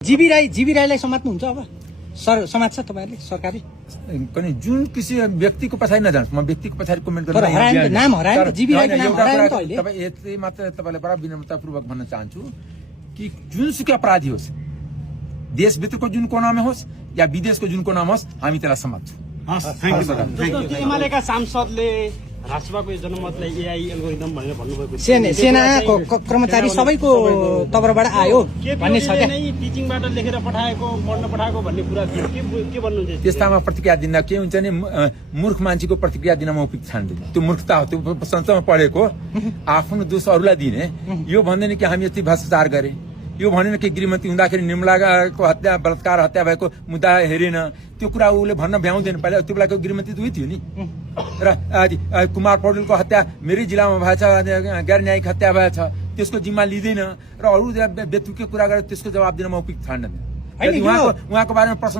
जीवी राईलाई समात्नुहुन्छ अब समात्छ तपाईहरुले सरकारले कनी जुन किसी व्यक्तिको पछाडि नजान्छ म व्यक्तिको पछाडि कमेन्ट गर्न तर हरायो नि, नाम हरायो नि, जीवी राईको नाम हरायो नि त अहिले। तपाई यति मात्र तपाईलाई बडा विनम्रतापूर्वक भन्न चाहन्छु कि जुनसुकै अपराधी होस्, देशभित्रको जुन कोनामा होस् या विदेशको जुन कोनामा होस्, हामी त्यसलाई समात्छौँ। एमालेका सांसदले राष्ट्रसभाको जनमतलाई एआई एल्गोरिदम भनेर भन्नुभएको सेनाको कर्मचारी सबैको तर्फबाट आयो भन्ने छ क्या। टिचिङबाट लेखेर पठाएको पढ्न पठाएको भन्ने कुरा थियो के भन्नुहुन्छ? त्यस्तामा प्रतिक्रिया दिन के हुन्छ नि, मूर्ख मान्छेको प्रतिक्रिया दिन म उपयुक्त ठान्दिन। त्यो मूर्खता हो, त्यो संस्थामा पढेको आफ्नो दोष अरूलाई दिने। यो भन्दैन कि हामी यति भ्रष्टाचार गरे, यो भनेन कि गृहमन्त्री हुँदाखेरि निर्मलाको हत्या बलात्कार हत्या भएको मुद्दा हेरेन, त्यो कुरा उसले भन्न भ्याउँदैन। पहिला त्यो बेलाको गृहमन्त्री दुई थियो नि। र कुमार पौडेलको हत्या मेरै जिल्लामा भएछ, गैर न्यायिक हत्या भएछ, त्यसको जिम्मा लिँदैन र अरू बेतुके कुरा गरेर त्यसको जवाब दिन म उपयुक्त ठान्दिन। यदि उहाँको बारेमा प्रश्न